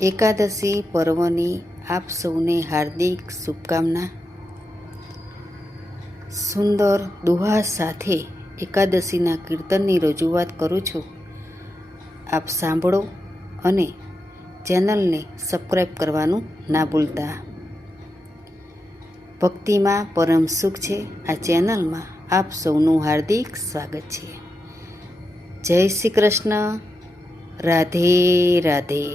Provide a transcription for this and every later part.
એકાદશી પર્વની આપ સૌને હાર્દિક શુભકામના. સુંદર દુહા સાથે એકાદશીના કીર્તનની રજૂઆત કરું છું. આપ સાંભળો અને ચેનલને સબસ્ક્રાઈબ કરવાનું ના ભૂલતા. ભક્તિમાં પરમ સુખ છે. આ ચેનલમાં આપ સૌનું હાર્દિક સ્વાગત છે. જય શ્રી કૃષ્ણ. રાધે રાધે.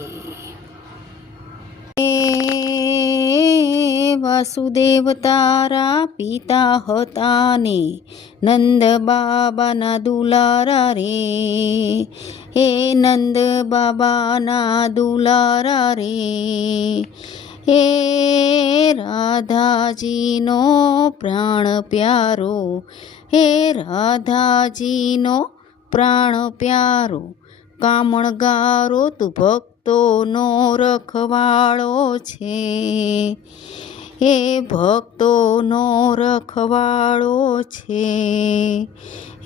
વાસુદેવ તારા પિતા હતા ને નંદ બાબાના દુલારા રે હે નંદ બાબાના દુલારા રે હે રાધાજીનો પ્રાણ પ્યારો હે રાધાજીનો પ્રાણ પ્યારો કામણગારો તું ભક્તોનો રખવાળો છે હે ભક્તોનો રખવાળો છે.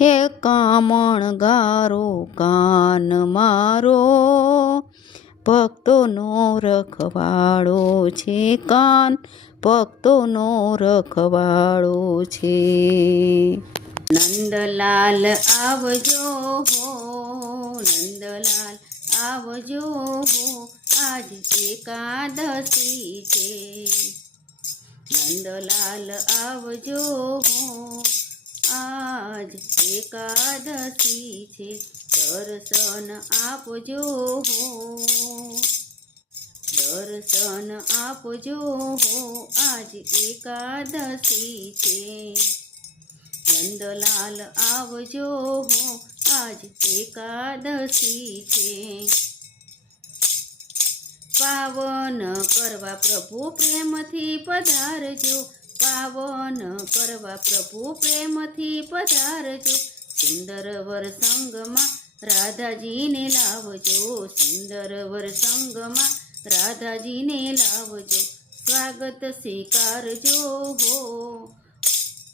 હે કામણગારો, કાન મારો. ભક્તોનો રખવાળો છે, કાન ભક્તોનો રખવાળો છે. નંદલાલ આવજો હો, નંદલાલ આવજો હો. આજ એકાદશી છે. નંદલાલ આવજો હો. આજ એકાદશી છે. દર્શન આપજો હો. દર્શન આપજો હો. આજ એકાદશી છે. નંદલાલ આવજો હો. આજ એકાદશી છે. પાવન કરવા પ્રભુ પ્રેમથી પધારજો. પાવન કરવા પ્રભુ પ્રેમથી પધારજો. સુંદર વર સંગમાં રાધાજીને લાવજો. સુંદર વર સંગમાં રાધાજીને લાવજો. સ્વાગત સ્વીકારજો હો.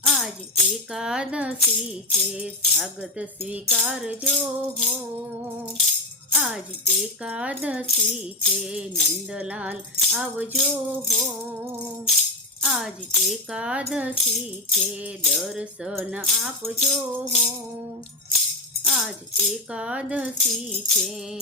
આજ એકાદશી છે. સ્વાગત સ્વીકારજો હો. આજ એકાદશી છે, નંદલાલ આવજો હો. આજ એકાદશી છે, દર્શન આપજો હો. આજ એકાદશી છે.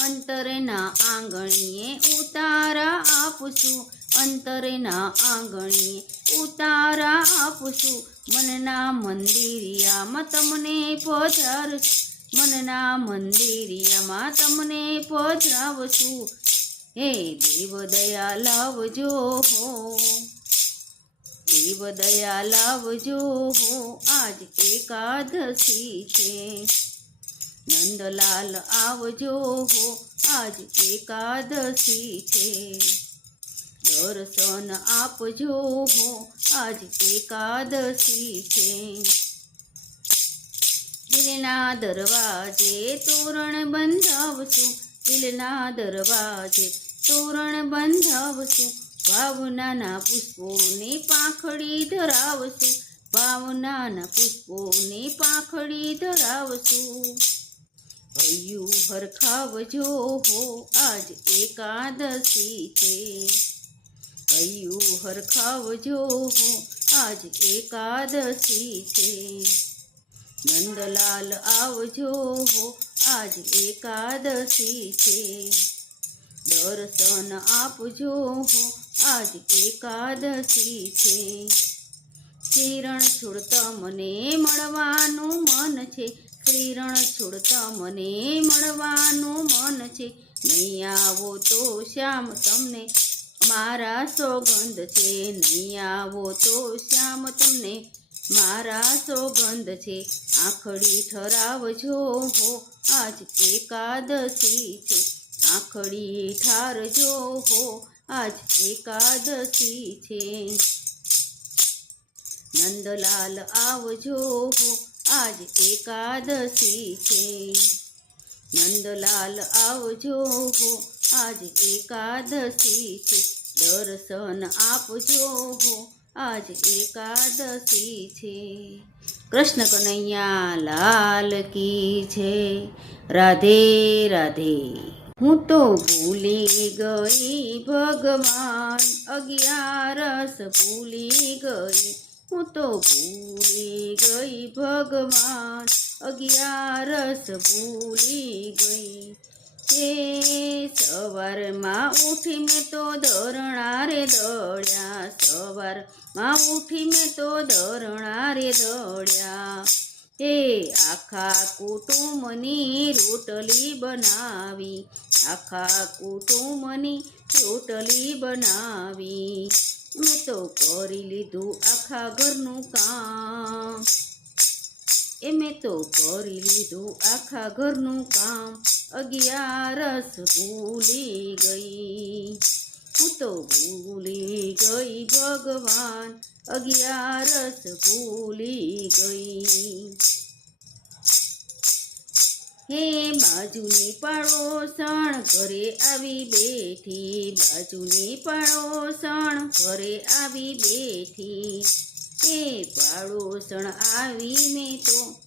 અંતરના આંગણીએ ઉતારા આપશું, અંતરના આંગણીએ ઉતારા આપશું. મનના મંદિરિયામાં તમને પધારશું. મનના મંદિરિયામાં તમને પધરાવશું. હે દેવ દયા લાવજો હો. દેવ દયા લાવજો હો. આજ એકાદશી છે. નંદલાલ આવજો હો. આજ એકાદશી છે. દર્શન આપજો હો. આજ એકાદશી છે. દિલના દરવાજે તોરણ બંધાવશું, દિલના દરવાજે તોરણ બંધાવશું. ભાવનાના પુષ્પોને પાંખડી ધરાવશું, ભાવનાના પુષ્પોને પાંખડી ધરાવશું. હૈયું હરખાવજો હો, આજ એકાદશી છે. હૈયું હરખાવજો હો, આજ એકાદશી છે. નંદલાલ આવજો હો, આજ એકાદશી છે. દર્શન આપજો હો, આજ એકાદશી છે. કિરણ છોડતા મને મળવાનું મન છે. કિરણ છોડતા મને મળવાનું મન છે. નહીં આવો તો શ્યામ તમને, મારા સોગંધ છે. નહીં આવો તો શ્યામ તમને મારા સોગંધ છે, આખડી ઠરાવજો. હો, આજ એકાદશી છે, આખડી ઠારજો. હો, આજ એકાદશી છે. નંદલાલ આવજો. હો, આજ એકાદશી છે. નંદલાલ આવજો. હો, આજ એકાદશી છે. દર્શન આપજો. હો આજ એકાદશી છે. કૃષ્ણ કનૈયા લાલ કી છે. રાધે રાધે. હું તો ભૂલી ગઈ ભગવાન, અગિયારસ ભૂલી ગઈ. હું તો ભૂલી ગઈ ભગવાન, અગિયારસ ભૂલી ગઈ. હે સવારમાં ઉઠી મેં તો દરણા રે દોડ્યા. સવારમાં ઉઠી મેં તો દરણા રે દોડ્યા. તે આખા કુટુંબની રોટલી બનાવી. આખા કુટુંબની રોટલી બનાવી. મેં તો કરી લીધું આખા ઘરનું કામ. એ મેં તો કરી લીધું આખા ઘરનું કામ. અગિયારસ ભૂલી ગઈ. હું તો ભૂલી ગઈ ભગવાન અગિયારસ ભૂલી ગઈ. હે બાજુની પડોસણ, ઘરે આવી બેઠી. બાજુની પડોસણ, ઘરે આવી બેઠી. હે પાડોસણ, આવીને તો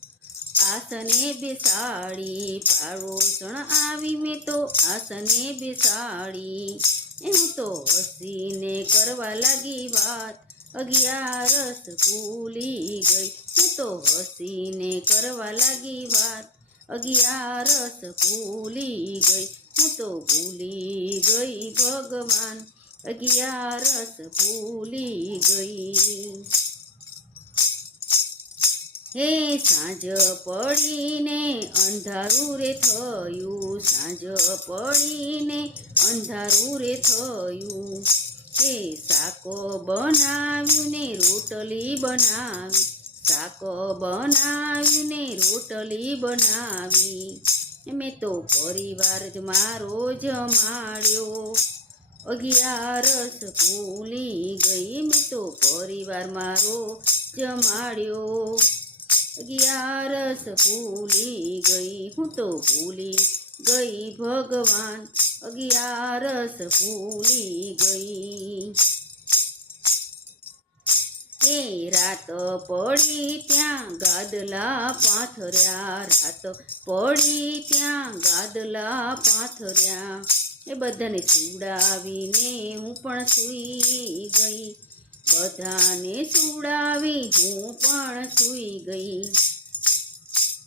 આસને બેસાડી પાડોશણ આવી મેં તો આસને બેસાડી. હું તો હસીને કરવા લાગી વાત અગિયારસ ભૂલી ગઈ. હું તો હસીને કરવા લાગી વાત અગિયારસ ભૂલી ગઈ. હું તો ભૂલી ગઈ ભગવાન અગિયારસ ભૂલી ગઈ. હે સાંજ પડીને અંધારું રે થયું, સાંજ પડીને અંધારું રે થયું. હે શાકો બનાવ્યું ને રોટલી બનાવી, સાકો બનાવ્યું ને રોટલી બનાવી. મેં તો પરિવાર જ મારો જમાડ્યો અગિયારસ ભૂલી ગઈ મેં તો પરિવાર મારો જમાડ્યો અગિયારસ ભૂલી ગઈ, હું તો ભૂલી ગઈ ભગવાન. અગિયારસ ભૂલી ગઈ. એ રાત પડી ત્યાં ગાદલા પાથર્યા, રાત પડી ત્યાં ગાદલા પાથર્યા. એ બધાને સુડાવીને હું પણ સૂઈ ગઈ. બધાને સુડાવી હું પણ સૂઈ ગઈ.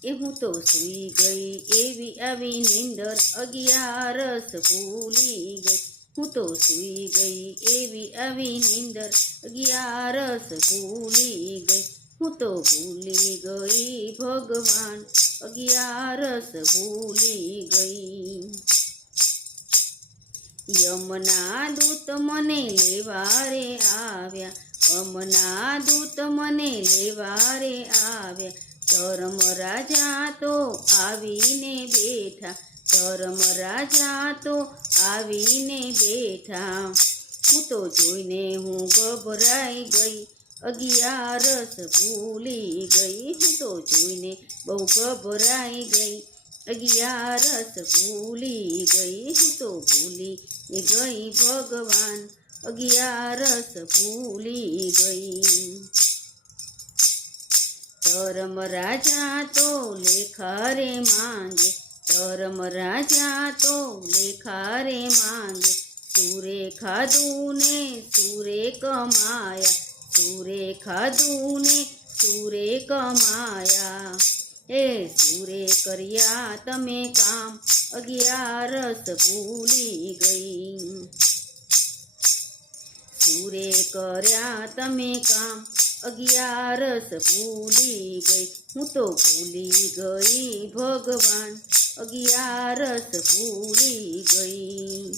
એ હું તો સૂઈ ગઈ, એવી આવી નિંદર અગિયારસ ભૂલી ગઈ. હું તો સૂઈ ગઈ, એવી આવી નિંદર અગિયારસ ભૂલી ગઈ. હું તો ભૂલી ગઈ, ભગવાન અગિયારસ ભૂલી ગઈ. યમના દૂત મને લેવા રે આવ્યા. અમના દૂત મને લેવા રે આવ્યા. ધર્મ રાજા તો આવીને બેઠા. ધર્મ રાજા તો આવીને બેઠા. હું તો જોઈને હું ગભરાઈ ગઈ. અગિયારસ ભૂલી ગઈ. હું તો જોઈને બહુ ગભરાઈ ગઈ. અગિયારસ ભૂલી ગઈ હું તો ભૂલી ગઈ ભગવાન અગિયારસ ભૂલી ગઈ ધર્મ રાજા તો લેખારે માંગે ધર્મ રાજા તો લેખારે માંગે સુરે ખાધું ને સુરે કમાયા સુરે ખાધું ને સુરે કમાયા એ સુરે કર્યા તમે કામ, અગિયારસ ભૂલી ગઈ. સુરે કર્યા તમે કામ, અગિયારસ ભૂલી ગઈ. હું તો ભૂલી ગઈ ભગવાન, અગિયારસ ભૂલી ગઈ.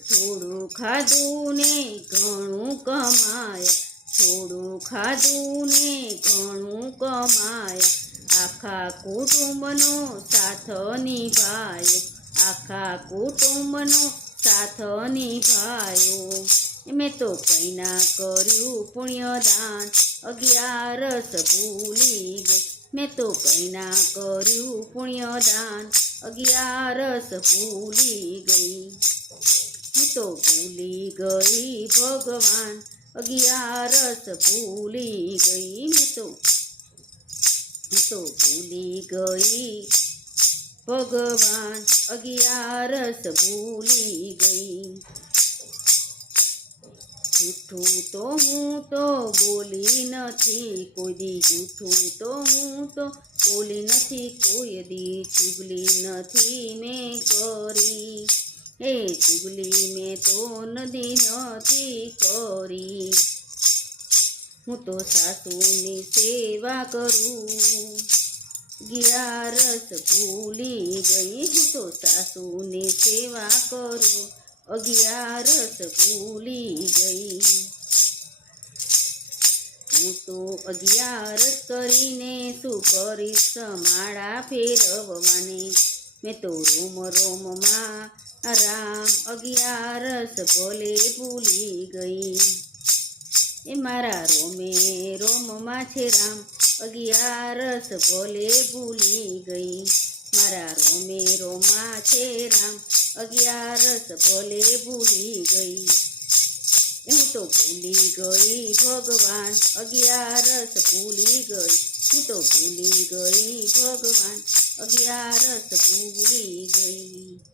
થોડું ખાધું ને ઘણું કમાયા થોડું ખાધું ને ઘણું કમાયા. આખા કુટુંબનો સાથ નિભાયો. આખા કુટુંબનો સાથ નિભાયો. મેં તો કઈના કર્યું પુણ્યદાન. અગિયારસ ભૂલી ગઈ. મેં તો કઈના કર્યું પુણ્યદાન. અગિયારસ ભૂલી ગઈ. હું તો ભૂલી ગઈ ભગવાન. અગિયારસ ભૂલી ગઈ મેં તો હું તો ભૂલી ગઈ ભગવાન અગિયારસ ભૂલી ગઈ જૂઠું તો હું તો બોલી નથી કોઈ દી જૂઠું તો હું તો બોલી નથી કોઈ દી ચુગલી નથી મેં કરી એ ચુગલી મેં તો નદી નથી કરી. હું તો સાસુની સેવા કરું. ગિયારસ ભૂલી ગઈ, હું તો સાસુની સેવા કરું. અગિયારસ ભૂલી ગઈ. હું તો અગિયારસ કરીને શું કરીશ? માળા ફેરવવાને. મેં તો રોમ રોમમાં રામ અગિયારસ ભલે ભૂલી ગઈ. એ મારા રોમે, રોમમાં છે રામ. અગિયારસ ભલે ભૂલી ગઈ. મારા રોમે રોમા છે રામ. અગિયારસ ભલે ભૂલી ગઈ. હું તો ભૂલી ગઈ ભગવાન. અગિયારસ ભૂલી ગઈ. હું તો ભૂલી ગઈ ભગવાન. અગિયારસ ભૂલી ગઈ.